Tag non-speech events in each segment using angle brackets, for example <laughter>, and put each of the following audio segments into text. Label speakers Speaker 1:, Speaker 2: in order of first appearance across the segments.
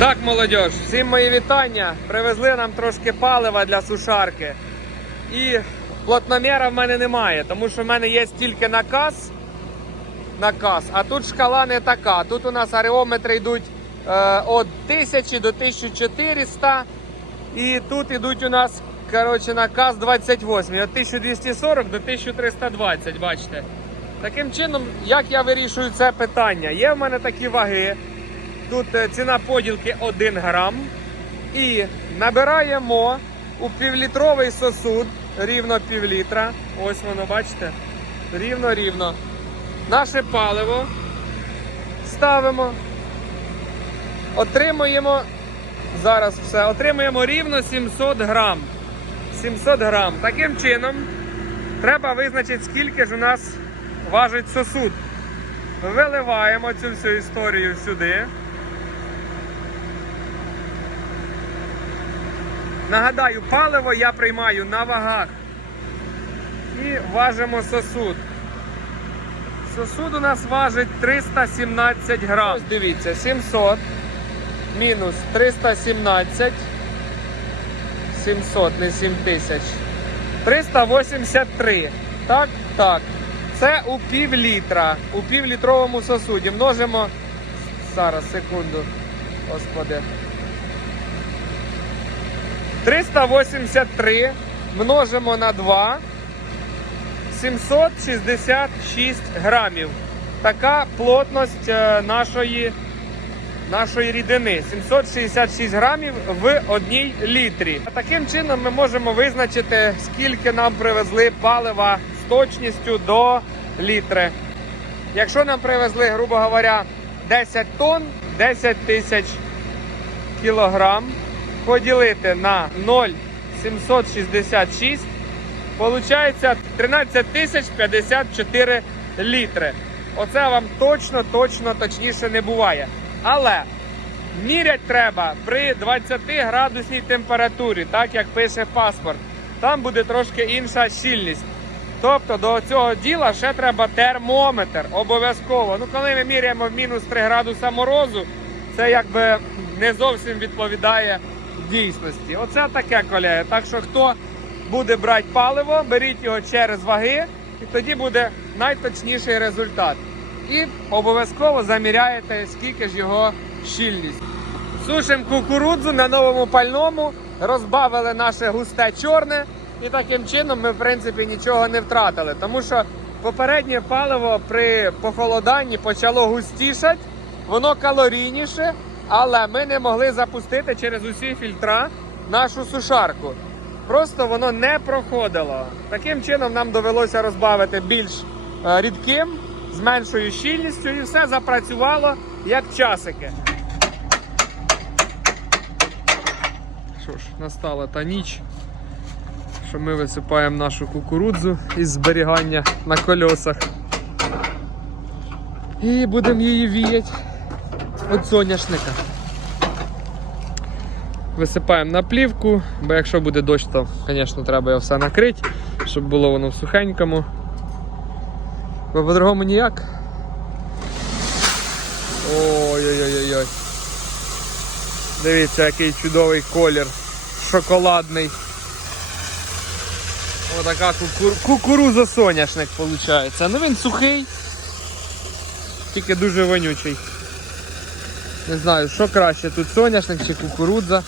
Speaker 1: Так, молодь, всім мої вітання. Привезли нам трошки палива для сушарки. І плотноміра в мене немає, тому що в мене є тільки наказ. Наказ, а тут шкала не така. Тут у нас аріометри йдуть е, від 1000 до 1400. І тут йдуть у нас коротше, наказ 28 від 1240 до 1320, бачите. Таким чином, як я вирішую це питання? Є в мене такі ваги. Тут е, ціна поділки 1 грам. І набираємо у півлітровий сосуд рівно пів літра. Ось воно, бачите? Рівно-рівно. Наше паливо ставимо. Отримуємо. Зараз все. Отримуємо рівно 700 грам. 700 грам. Таким чином, треба визначити, скільки ж у нас важить сосуд. Виливаємо цю всю історію сюди. Нагадаю, паливо я приймаю на вагах. І важимо сосуд. Сосуд у нас важить 317 грам. Ось дивіться, 700 мінус 317. 700, не 7000. 383. Так, так. Це у пів літра. У півлітровому сосуді. Множимо. Зараз, секунду. Господи. 383 множимо на 2. 766 грамів. Така плотність е, нашої, нашої рідини. 766 грамів в одній літрі. Таким чином ми можемо визначити, скільки нам привезли палива з точністю до літри. Якщо нам привезли, грубо говоря, 10 тонн, 10 тисяч кілограм поділити на 0,766, получається 13 тисяч 54 літри. Оце вам точно, точно, точніше не буває. Але мірять треба при 20 градусній температурі, так як пише паспорт. Там буде трошки інша щільність. Тобто до цього діла ще треба термометр обов'язково. Ну, коли ми міряємо в мінус 3 градуса морозу, це якби не зовсім відповідає дійсності. Оце таке колеги. Так що хто буде брати паливо, беріть його через ваги, і тоді буде найточніший результат. І обов'язково заміряєте, скільки ж його щільність. Сушимо кукурудзу на новому пальному, розбавили наше густе чорне, і таким чином ми в принципі нічого не втратили. Тому що попереднє паливо при похолоданні почало густішати, воно калорійніше, але ми не могли запустити через усі фільтра нашу сушарку. Просто воно не проходило. Таким чином нам довелося розбавити більш е, рідким, з меншою щільністю, і все запрацювало як часики. Що ж, настала та ніч, що ми висипаємо нашу кукурудзу із зберігання на кольосах. І будемо її віяти від соняшника. Висипаємо на плівку, бо якщо буде дощ, то, звісно, треба його все накрити, щоб було воно в сухенькому. Бо по-другому ніяк. Ой-ой-ой-ой. Дивіться, який чудовий колір. Шоколадний. Отака кукур... кукуруза соняшник виходить. Ну він сухий, тільки дуже вонючий. Не знаю, що краще, тут соняшник чи кукурудза.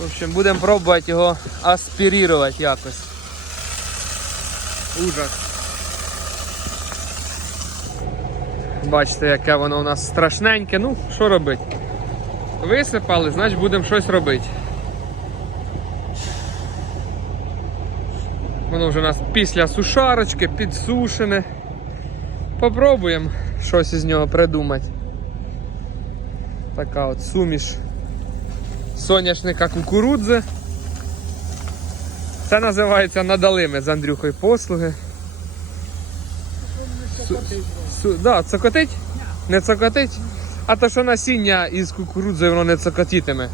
Speaker 1: В общем, будемо пробувати його аспірувати якось. Ужас. Бачите, яке воно у нас страшненьке. Ну, що робити? Висипали, значить будемо щось робити. Воно вже у нас після сушарочки, підсушене. Попробуємо щось із нього придумати. Така от суміш соняшника кукурудзи. Це називається надали ми з Андрюхою послуги. Су, да, цокотить? Не цокотить? А то що насіння із кукурудзи воно не цокотітиме.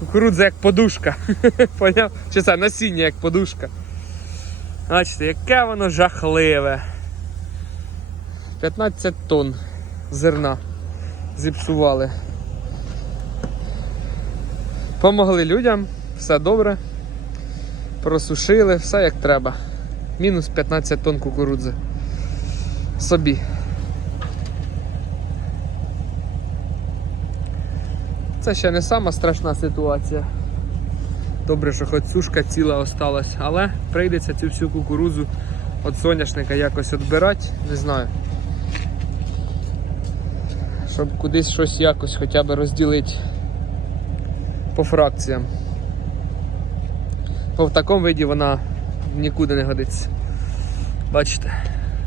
Speaker 1: Кукурудза як подушка. <laughs> Поняв? Чи це насіння як подушка. Бачите, яке воно жахливе. 15 тонн зерна зіпсували. Помогли людям, все добре. Просушили, все як треба. Мінус 15 тонн кукурудзи. Собі. Це ще не сама страшна ситуація. Добре, що хоч сушка ціла осталась, але прийдеться цю всю кукурудзу від соняшника якось відбирати, не знаю. Щоб кудись щось якось хоча б розділити по фракціям. Бо в такому виді вона нікуди не годиться. Бачите?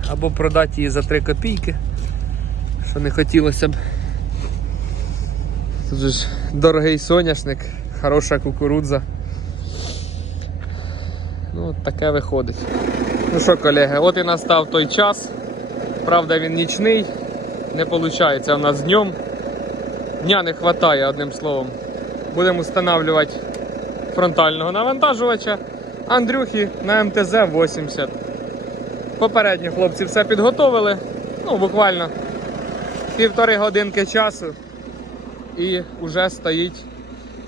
Speaker 1: Або продати її за 3 копійки, що не хотілося б. Тут ж дорогий соняшник, хороша кукурудза. Ну, таке виходить. Ну що, колеги, от і настав той час. Правда, він нічний, не виходить у нас днем. Дня не вистачає, одним словом. Будемо встановлювати фронтального навантажувача Андрюхи на МТЗ-80. Попередні хлопці все підготовили. Ну, буквально півтори годинки часу. І вже стоїть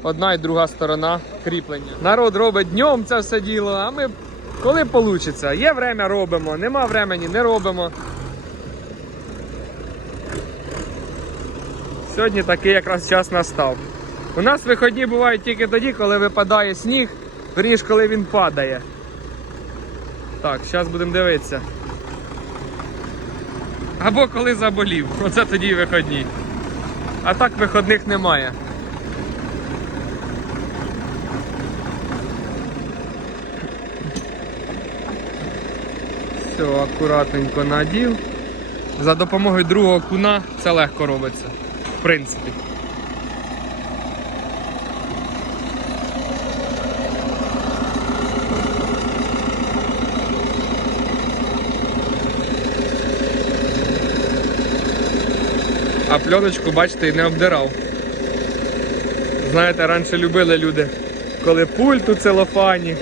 Speaker 1: одна і друга сторона кріплення. Народ робить днем це все діло, а ми коли вийде. Є время робимо, нема времени, не робимо. Сьогодні такий якраз час настав. У нас виходні бувають тільки тоді, коли випадає сніг, верніше, коли він падає. Так, зараз будемо дивитися. Або коли заболів. Оце тоді й виходні. А так виходних немає. Все, акуратненько надів. За допомогою другого куна це легко робиться. В принципі. Пленочку, бачите, не обдирав. Знаєте, раніше любили люди, коли пульт у целофані.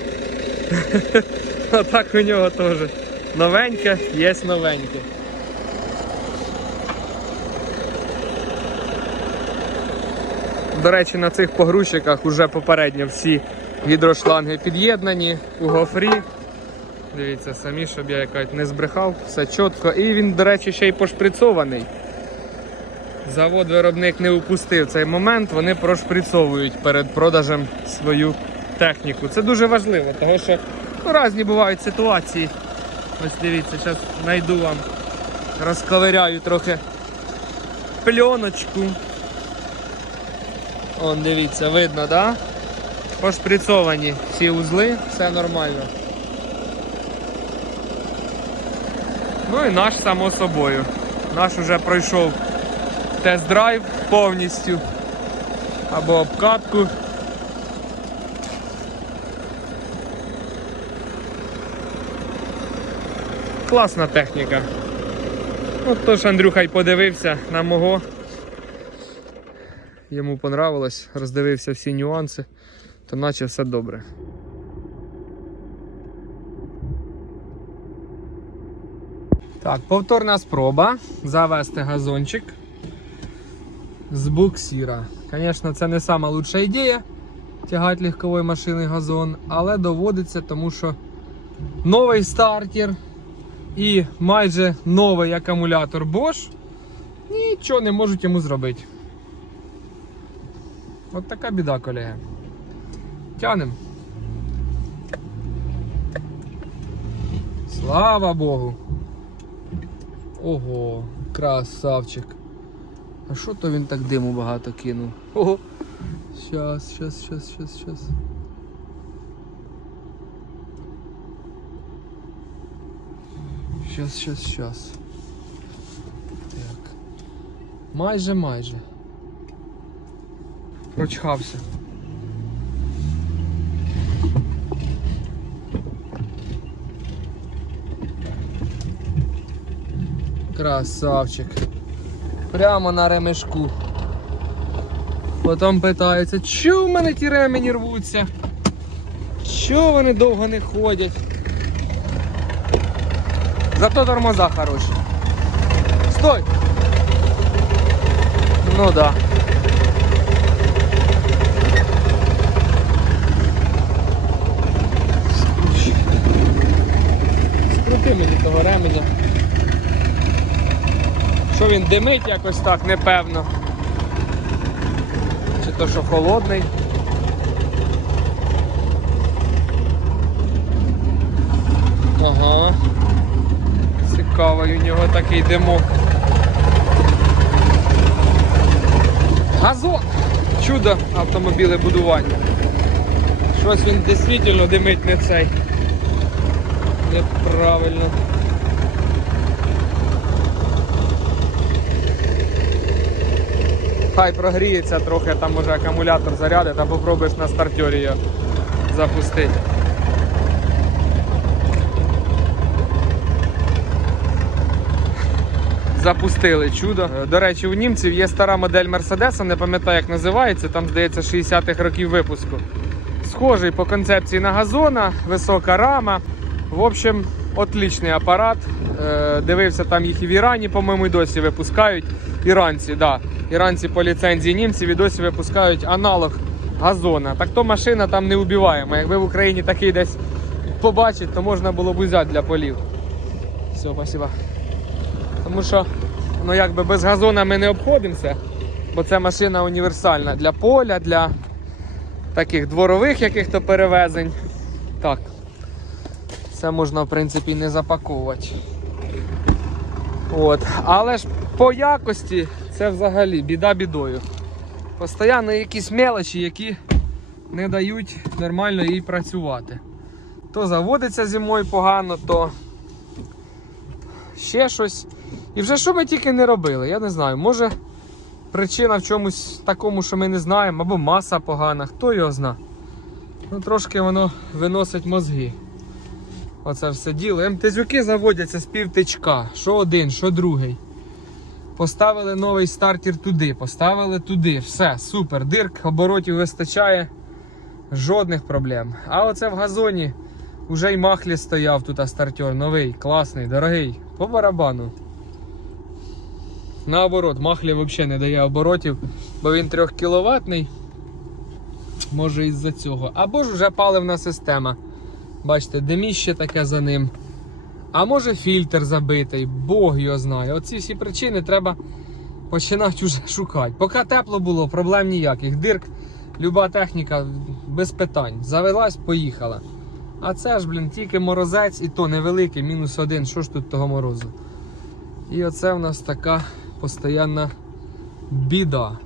Speaker 1: <laughs> Отак у нього теж. Новеньке, є новеньке. До речі, на цих погрузчиках вже попередньо всі гідрошланги під'єднані у гофрі. Дивіться, самі, щоб я якось не збрехав, все чітко. І він, до речі, ще й пошприцований. Завод-виробник не упустив цей момент, вони прошприцовують перед продажем свою техніку. Це дуже важливо, тому що ну, різні бувають ситуації. Ось дивіться, зараз знайду вам, розковиряю трохи пленочку. Он дивіться, видно, да? Пошприцовані всі узли, все нормально. Ну і наш само собою. Наш уже пройшов тест-драйв повністю. Або обкатку. Класна техніка. Ну, тож Андрюха й подивився на мого. Йому понравилось, роздивився всі нюанси, то наче все добре. Так, повторна спроба завести газончик з буксира. Звісно, це не лучша ідея тягати легкової машини газон, але доводиться, тому що новий стартер і майже новий акумулятор Bosch нічого не можуть йому зробити. От така біда, колеги. Тянем. Слава Богу. Ого, красавчик. А що то він так диму багато кинув? Ого. Щас, щас, щас, щас, щас. Щас, щас, щас. Так. Майже, майже. Прочхався. Красавчик прямо на ремешку. Потім питаються, чого в мене ті ремені рвуться? Чого вони довго не ходять? Зато тормоза хороші. Стой! Ну да. Скрути мені того ременя димить якось так, непевно. Чи то що холодний. Ага. Цікавий у нього такий димок. Газон! Чудо автомобілебудування. Щось він дійсно димить не цей. Неправильно. Хай прогріється трохи, там може акумулятор зарядить, а попробуєш на стартері його запустити. Запустили чудо. Е, До речі, у німців є стара модель Мерседеса, не пам'ятаю, як називається, там, здається, 60-х років випуску. Схожий по концепції на газона, висока рама. В общем, отличний апарат. Е, Дивився там їх і в Ірані, по-моєму, і досі випускають. Іранці, да. Іранці по ліцензії німців і досі випускають аналог газона. Так то машина там не убиваєма. Якби в Україні такий десь побачить, то можна було б взяти для полів. Все, спасибо. Тому що ну, якби без газона ми не обходимося, бо це машина універсальна для поля, для таких дворових яких-то перевезень. Так. Це можна, в принципі, не запаковувати. От. Але ж по якості це взагалі біда бідою. Постоянно якісь мелочі, які не дають нормально їй працювати. То заводиться зимою погано, то ще щось. І вже що ми тільки не робили, я не знаю. Може причина в чомусь такому, що ми не знаємо, або маса погана, хто його зна. Ну, трошки воно виносить мозги. Оце все діло. МТЗюки заводяться з півтичка. Що один, що другий. Поставили новий стартер туди, поставили туди. Все, супер. Дирк, оборотів вистачає. Жодних проблем. А оце в газоні вже й махлі стояв тут стартер. Новий, класний, дорогий. По барабану. Наоборот, махлі взагалі не дає оборотів, бо він 3 кіловатний. Може із-за цього. Або ж вже паливна система. Бачите, диміще таке за ним. А може фільтр забитий, Бог його знає. Оці всі причини треба починати вже <laughs> шукати. Поки тепло було, проблем ніяких. Дирк, люба техніка без питань. Завелась, поїхала. А це ж, блін, тільки морозець і то невеликий, мінус один. Що ж тут того морозу? І оце в нас така постійна біда.